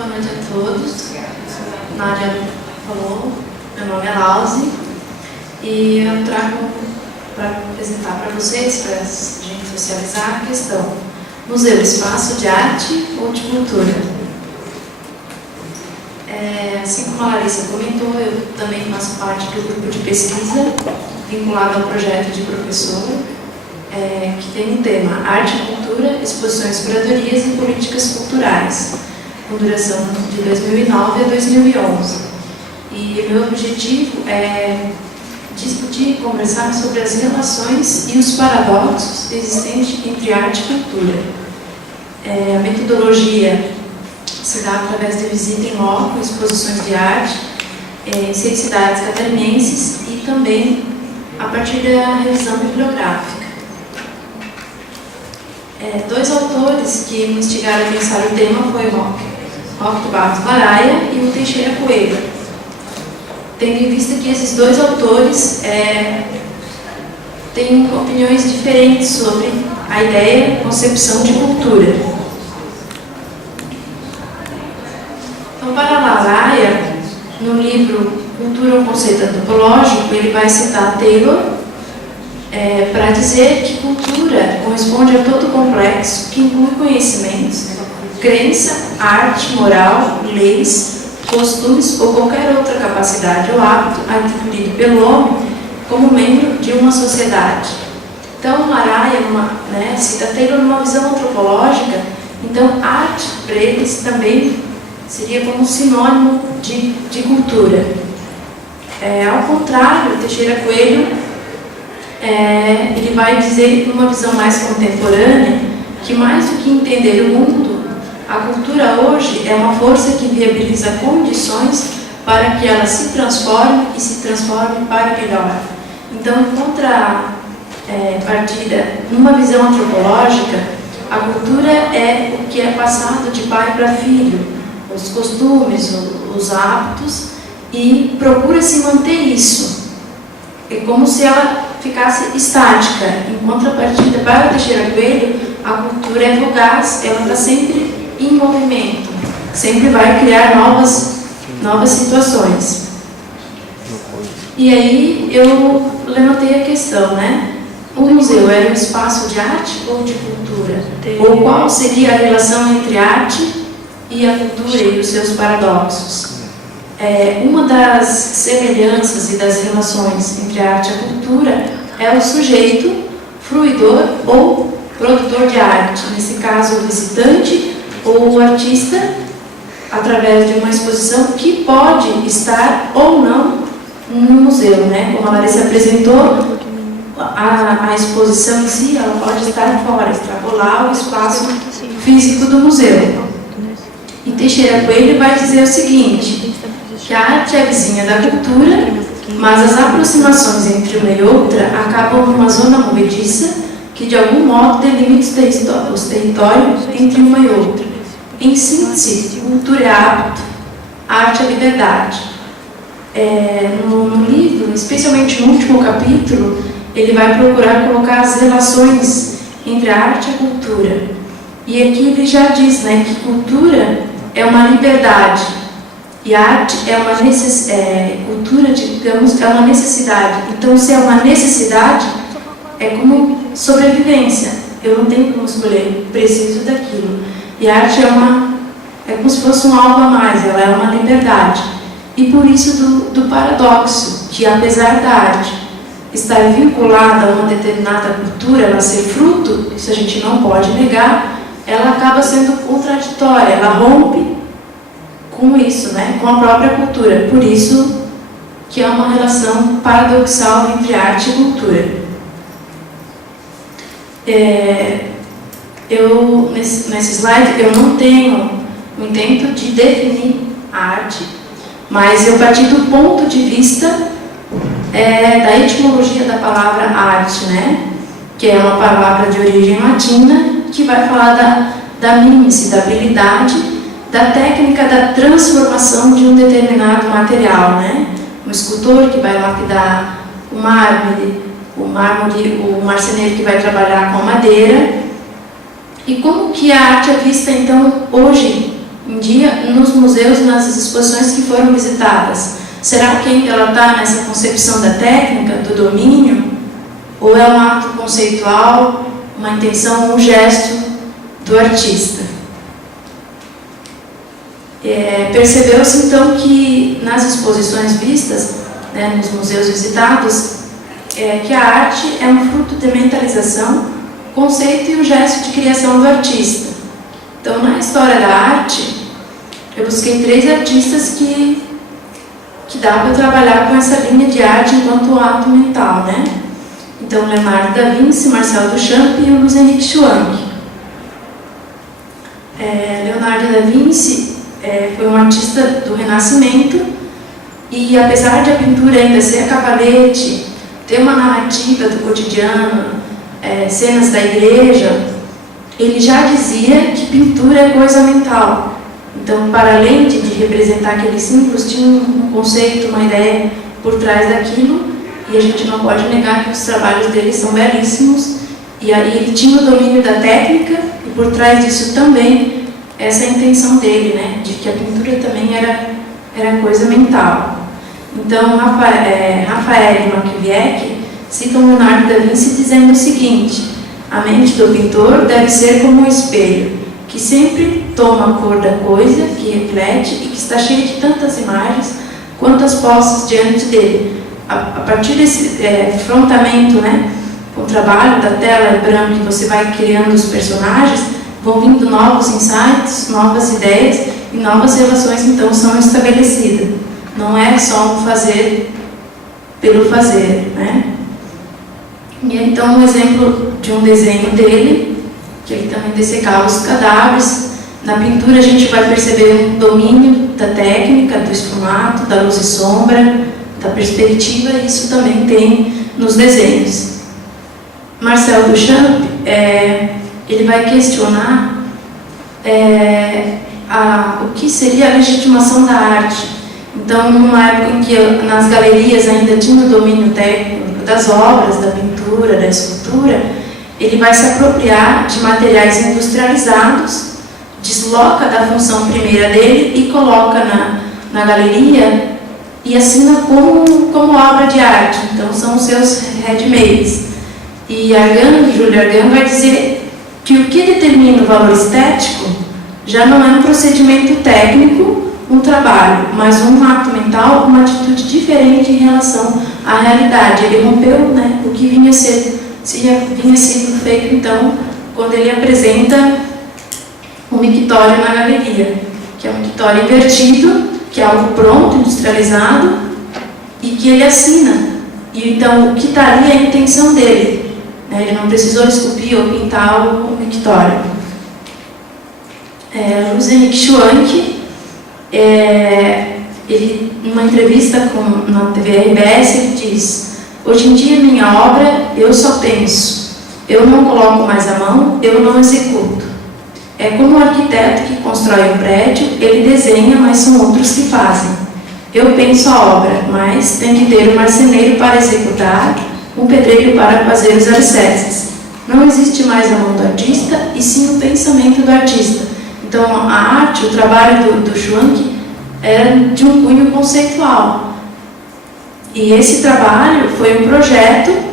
boa noite a todos. Nádia falou, meu nome é Lauzi e eu trago para apresentar para vocês, para a gente socializar a questão: museu, espaço de arte ou de cultura? Assim como a Larissa comentou, eu também faço parte do grupo de pesquisa vinculado ao projeto de professora, que tem um tema: arte e cultura, exposições, curadorias e políticas culturais, com duração de 2009 a 2011. E meu objetivo é discutir e conversar sobre as relações e os paradoxos existentes entre arte e cultura. A metodologia se dá através de visita em loco, exposições de arte, em 6 cidades catarinenses e também a partir da revisão bibliográfica. 2 autores que me instigaram a pensar o tema foi Roque Barros Baraia e o Teixeira Coelho, tendo em vista que esses 2 autores têm opiniões diferentes sobre a ideia e concepção de cultura. Então, para Baraia, no livro Cultura, um conceito antropológico, ele vai citar Taylor para dizer que cultura corresponde a todo complexo que inclui conhecimentos, crença, arte, moral, leis, costumes ou qualquer outra capacidade ou hábito adquirido pelo homem como membro de uma sociedade. Então, Baraia cita Taylor numa visão antropológica. Então, arte para eles também seria como sinônimo de cultura. Ao contrário, Teixeira Coelho ele vai dizer, numa visão mais contemporânea, que mais do que entender o mundo, a cultura hoje é uma força que viabiliza condições para que ela se transforme e se transforme para melhor. Então, em contrapartida, numa visão antropológica, a cultura é o que é passado de pai para filho, os costumes, os hábitos, e procura se manter isso. É como se ela ficasse estática. Em contrapartida, para o Teixeira Coelho, a cultura é fugaz, ela está sempre em movimento, sempre vai criar novas situações. E aí eu levantei a questão, o museu era um espaço de arte ou de cultura? Ou qual seria a relação entre arte e a cultura e os seus paradoxos? Uma das semelhanças e das relações entre a arte e a cultura é o sujeito fruidor ou produtor de arte, nesse caso o visitante ou o artista, através de uma exposição que pode estar ou não no museu, como a Larissa apresentou, a exposição em si ela pode estar fora, extrapolar o espaço físico do museu. E Teixeira Coelho vai dizer o seguinte, que a arte é a vizinha da cultura, mas as aproximações entre uma e outra acabam numa zona movediça que de algum modo delimita os territórios entre uma e outra. Em síntese, cultura é hábito, arte é liberdade. No livro, especialmente no último capítulo, ele vai procurar colocar as relações entre a arte e a cultura. E aqui ele já diz que cultura é uma liberdade e a arte é uma cultura, digamos, é uma necessidade. Então, se é uma necessidade, é como sobrevivência. Eu não tenho como escolher, preciso daquilo. E a arte é como se fosse um algo a mais, ela é uma liberdade. E por isso do paradoxo, que apesar da arte estar vinculada a uma determinada cultura, ela ser fruto, isso a gente não pode negar, ela acaba sendo contraditória, ela rompe com isso, com a própria cultura. Por isso que há uma relação paradoxal entre arte e cultura. Nesse slide, eu não tenho o intento de definir a arte, mas eu parti do ponto de vista da etimologia da palavra arte, que é uma palavra de origem latina, que vai falar da mímice, da habilidade, da técnica da transformação de um determinado material, Um escultor que vai lapidar o mármore, o marceneiro que vai trabalhar com a madeira. E como que a arte é vista, então, hoje, em dia nos museus, nas exposições que foram visitadas? Será que ainda ela está nessa concepção da técnica, do domínio? Ou é um ato conceitual, uma intenção, um gesto do artista? Percebeu-se então que nas exposições vistas, né, nos museus visitados, que a arte é um fruto de mentalização, conceito e um gesto de criação do artista. Então, na história da arte, eu busquei 3 artistas que dá para trabalhar com essa linha de arte enquanto ato mental, né? Então, Leonardo da Vinci, Marcel Duchamp e o Luiz Henrique Schwanck. Leonardo da Vinci foi um artista do Renascimento e, apesar de a pintura ainda ser a cavalete, ter uma narrativa do cotidiano, cenas da igreja, ele já dizia que pintura é coisa mental. Então, para além de representar aqueles símbolos, tinha um conceito, uma ideia por trás daquilo, e a gente não pode negar que os trabalhos dele são belíssimos, e aí ele tinha o domínio da técnica, e por trás disso também essa intenção dele, né, de que a pintura também era coisa mental. Então, Rafael e Maquiavel citam Leonardo da Vinci dizendo o seguinte: a mente do pintor deve ser como um espelho, que sempre toma a cor da coisa, que reflete e que está cheio de tantas imagens quantas postas diante dele. A partir desse afrontamento, né, com o trabalho da tela branca, que você vai criando os personagens, vão vindo novos insights, novas ideias e novas relações, então, são estabelecidas. Não é só um fazer pelo fazer, né? E então, um exemplo de um desenho dele, que ele também dessecava os cadáveres. Na pintura a gente vai perceber um domínio da técnica, do esfumato, da luz e sombra, da perspectiva, e isso também tem nos desenhos. Marcel Duchamp, ele vai questionar o que seria a legitimação da arte. Então, numa época em que nas galerias ainda tinha o domínio técnico das obras, da pintura, da escultura, ele vai se apropriar de materiais industrializados, desloca da função primeira dele e coloca na galeria e assina como obra de arte. Então, são os seus handmades. E Júlio Argan vai dizer que o que determina o valor estético já não é um procedimento técnico, um trabalho, mas um ato mental, uma atitude diferente em relação à realidade. Ele rompeu, né, o que vinha sendo feito, então, quando ele apresenta o mictório na galeria, que é um mictório invertido, que é algo pronto, industrializado, e que ele assina. E então, o que está ali é a intenção dele, né? Ele não precisou esculpir ou pintar o mictório. Luiz Henrique Schwanck, ele, numa entrevista na TV RBS, ele diz: hoje em dia, minha obra, eu só penso, eu não coloco mais a mão, eu não executo. É como um arquiteto que constrói um prédio, ele desenha, mas são outros que fazem. Eu penso a obra, mas tem que ter um marceneiro para executar, um pedreiro para fazer os alicerces. Não existe mais a mão do artista, e sim o pensamento do artista. Então, a arte, o trabalho do Schwanck era de um cunho conceitual. E esse trabalho foi um projeto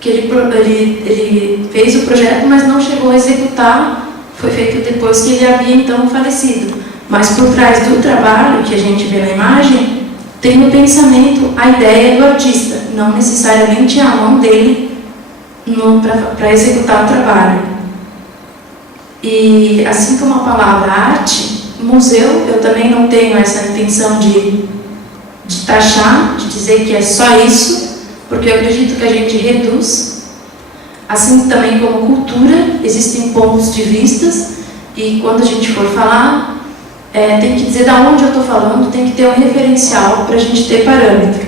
que ele fez o projeto, mas não chegou a executar. Foi feito depois que ele havia então falecido. Mas por trás do trabalho que a gente vê na imagem, tem o pensamento, a ideia do artista, não necessariamente a mão dele para executar o trabalho. E assim como a palavra arte, museu, eu também não tenho essa intenção de taxar, de dizer que é só isso, porque eu acredito que a gente reduz. Assim também como cultura, existem pontos de vistas, e quando a gente for falar, tem que dizer de onde eu estou falando, tem que ter um referencial para a gente ter parâmetro.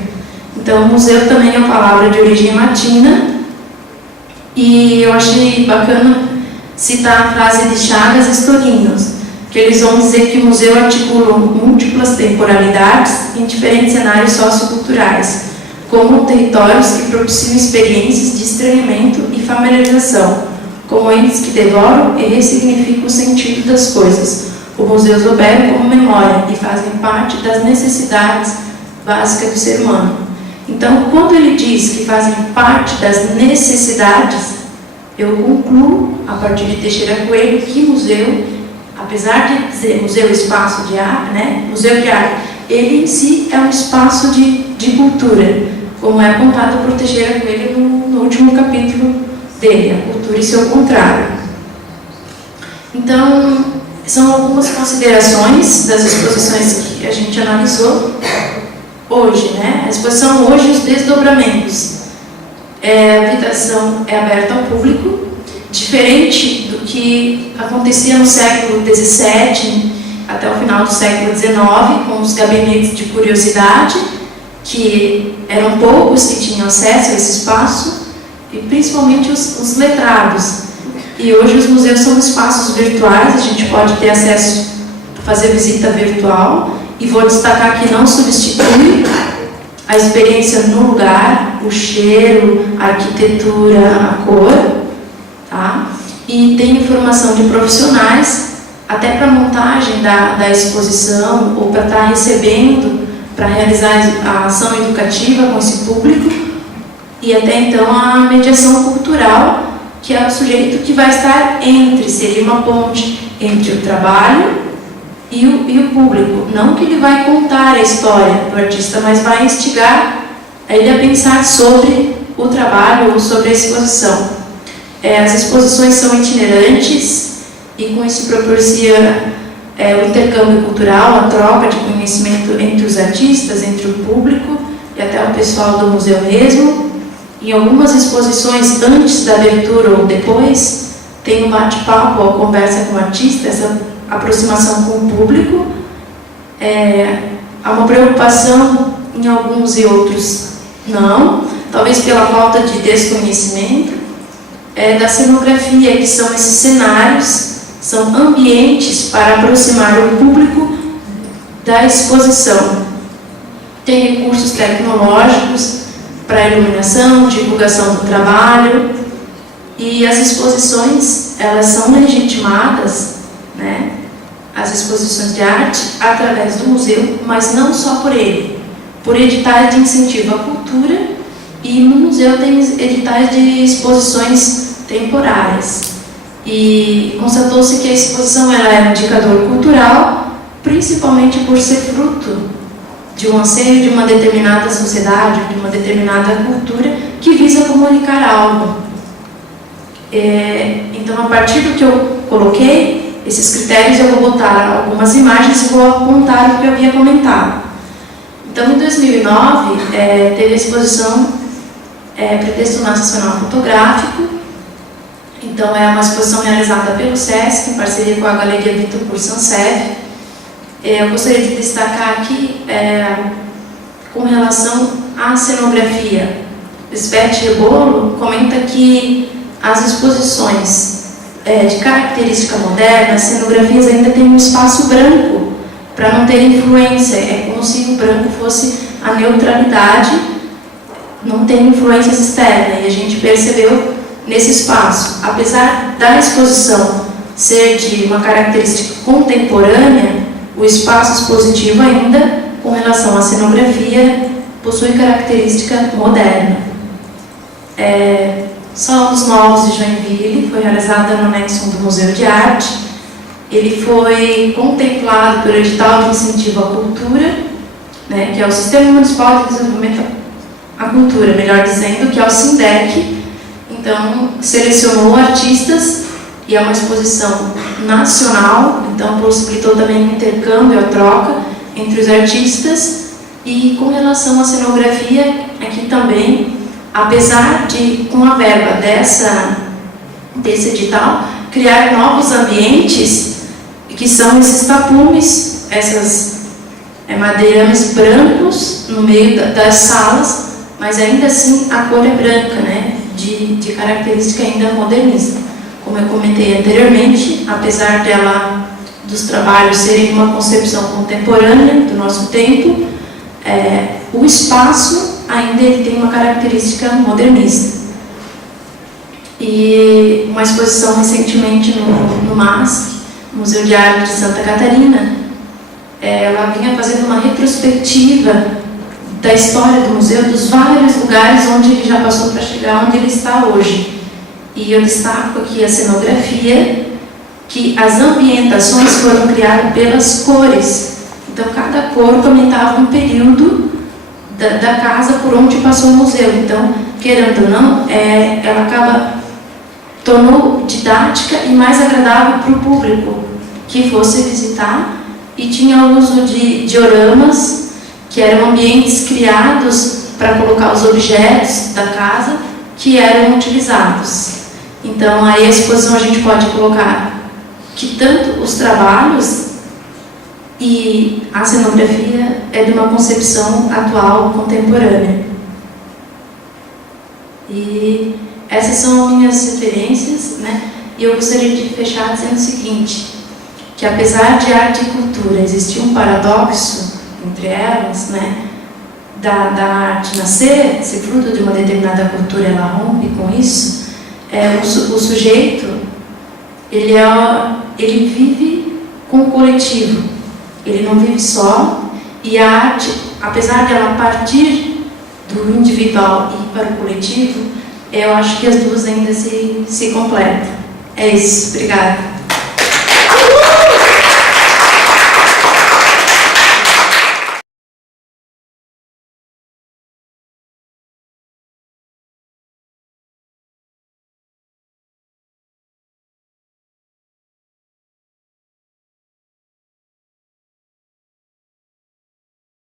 Então, museu também é uma palavra de origem latina, e eu achei bacana citar a frase de Chagas e Storinos, que eles vão dizer que o museu articula múltiplas temporalidades em diferentes cenários socioculturais, como territórios que propiciam experiências de estranhamento e familiarização, como entes que devoram e ressignificam o sentido das coisas, o museus operam como memória e fazem parte das necessidades básicas do ser humano. Então, quando ele diz que fazem parte das necessidades, eu concluo, a partir de Teixeira Coelho, que museu, apesar de dizer museu espaço de arte, né, museu de arte, ele em si é um espaço de cultura, como é apontado por Teixeira Coelho no último capítulo dele, a cultura e seu contrário. Então, são algumas considerações das exposições que a gente analisou hoje, né? A exposição hoje, os desdobramentos. A visitação é aberta ao público, diferente do que acontecia no século XVII até o final do século XIX, com os gabinetes de curiosidade, que eram poucos que tinham acesso a esse espaço, e principalmente os letrados. E hoje os museus são espaços virtuais, a gente pode ter acesso a fazer visita virtual, e vou destacar que não substitui a experiência no lugar, o cheiro, a arquitetura, a cor, tá? E tem informação de profissionais, até para a montagem da exposição, ou para estar recebendo, para realizar a ação educativa com esse público, e até então a mediação cultural, que é o sujeito que vai estar seria uma ponte entre o trabalho e o público. Não que ele vai contar a história do artista, mas vai instigar ele a pensar sobre o trabalho ou sobre a exposição. As exposições são itinerantes e com isso propicia o intercâmbio cultural, a troca de conhecimento entre os artistas, entre o público e até o pessoal do museu mesmo. Em algumas exposições, antes da abertura ou depois, tem um bate-papo ou conversa com o artista, essa aproximação com o público. Há uma preocupação em alguns e outros não, talvez pela falta de desconhecimento da cenografia, que são esses cenários, são ambientes para aproximar o público da exposição. Tem recursos tecnológicos para iluminação, divulgação do trabalho, e as exposições, elas são legitimadas, né, as exposições de arte, através do museu, mas não só por ele, por editais de incentivo à cultura, e no museu tem editais de exposições temporárias. E constatou-se que a exposição ela é um indicador cultural, principalmente por ser fruto de um anseio de uma determinada sociedade, de uma determinada cultura, que visa comunicar algo. Então, a partir do que eu coloquei, esses critérios, eu vou botar algumas imagens e vou apontar o que eu havia comentado. Então, em 2009, teve a exposição Pretexto Nacional Fotográfico. Então, é uma exposição realizada pelo SESC, em parceria com a Galeria Vitor Sansev. Eu gostaria de destacar aqui, com relação à cenografia. Sveti Rebolo comenta que as exposições de característica moderna, as cenografias ainda têm um espaço branco, para não ter influência. É como se o branco fosse a neutralidade, não tem influências externas. E a gente percebeu nesse espaço, apesar da exposição ser de uma característica contemporânea, o espaço expositivo ainda, com relação à cenografia, possui característica moderna. Salão dos Novos de Joinville foi realizada no anexo do Museu de Arte. Ele foi contemplado pelo edital de incentivo à cultura, né, que é o Sistema Municipal de Desenvolvimento à Cultura, melhor dizendo, que é o SINDEC. Então, selecionou artistas e é uma exposição nacional, então possibilitou também o intercâmbio, a troca entre os artistas. E com relação à cenografia, aqui também, apesar de, com a verba desse edital, criar novos ambientes, que são esses tapumes, essas madeirames brancos no meio das salas, mas ainda assim a cor é branca, né, de característica ainda modernista. Como eu comentei anteriormente, apesar dos trabalhos serem uma concepção contemporânea do nosso tempo, o espaço ainda ele tem uma característica modernista. E uma exposição recentemente no MASP, Museu de Arte de Santa Catarina, ela vinha fazendo uma retrospectiva da história do museu, dos vários lugares onde ele já passou para chegar onde ele está hoje. E eu destaco aqui a cenografia, que as ambientações foram criadas pelas cores. Então, cada cor comentava um período da casa por onde passou o museu. Então, querendo ou não, ela tornou didática e mais agradável para o público que fosse visitar, e tinha o uso de dioramas, que eram ambientes criados para colocar os objetos da casa que eram utilizados. Então, aí a exposição a gente pode colocar que tanto os trabalhos e a cenografia é de uma concepção atual, contemporânea. E essas são minhas referências, né? E eu gostaria de fechar dizendo o seguinte, que apesar de arte e cultura existir um paradoxo entre elas, né? Da arte nascer, ser fruto de uma determinada cultura, ela rompe com isso. O sujeito, ele vive com o coletivo, ele não vive só, e a arte, apesar de ela partir do individual e ir para o coletivo, eu acho que as duas ainda se completam. É isso, obrigada.